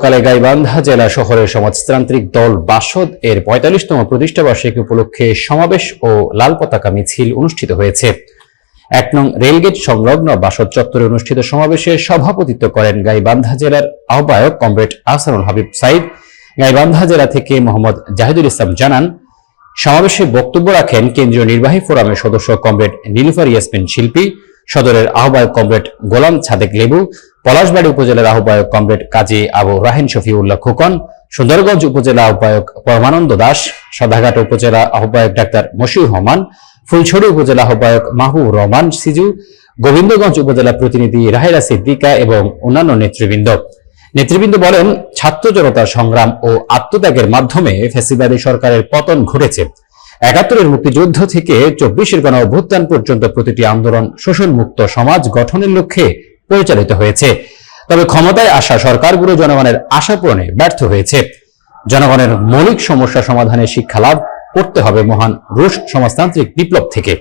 সকালে গাইবান্ধা জেলা শহরের সমাজতান্ত্রিক দল বাসদ এর ৪৫তম প্রতিষ্ঠাবার্ষিকী উপলক্ষে সমাবেশ ও লাল পতাকা মিছিল অনুষ্ঠিত হয়েছে। ১ নং রেলগেট সংলগ্ন বাসদ চত্বরে অনুষ্ঠিত সমাবেশে সভাপতিত্ব করেন গাইবান্ধা জেলার আহ্বায়ক কমরেড আহসানুল হাবিব সাইদ। গাইবান্ধা জেলা থেকে মোহাম্মদ জাহিদুল ইসলাম জানান, সমাবেশে বক্তব্য রাখেন কেন্দ্রীয় নির্বাহী ফোরামের সদস্য কমরেড নীলুফার ইয়াসমিন শিল্পী, সদরের আহ্বায়ক কমরেড গোলাম ছাদেক লেবু, পলাশবাড়ী উপজেলার আহ্বায়ক কমরেড কাজী আবু রাহিন শফিউল্লাহ খোকন, সুন্দরগঞ্জ উপজেলা আহ্বায়ক পরমানন্দ দাস, সদাঘাট উপজেলা আহ্বায়ক ডাক্তার মশিউর রহমান, ফুলছড়ি উপজেলা আহ্বায়ক মাহবুবুর রহমান সিজু, গোবিন্দগঞ্জ উপজেলা প্রতিনিধি রাহেরা সিদ্দিকা এবং অন্যান্য নেতৃবৃন্দ বলেন, ছাত্র জনতার সংগ্রাম ও আত্মত্যাগের মাধ্যমে ফ্যাসিবাদী সরকারের পতন ঘটেছে। ৭১-এর মুক্তিযুদ্ধ থেকে ২৪-এর গণ অভ্যুত্থান পর্যন্ত প্রতিটি আন্দোলন শোষণমুক্ত সমাজ গঠনের লক্ষ্যে পরিচালিত হয়েছে। তবে ক্ষমতায় আসা সরকারগুলো জনগণের আশা পূরণে ব্যর্থ হয়েছে। জনগণের মৌলিক সমস্যা সমাধানে শিক্ষা লাভ করতে হবে মহান রুশ সমাজতান্ত্রিক বিপ্লব থেকে।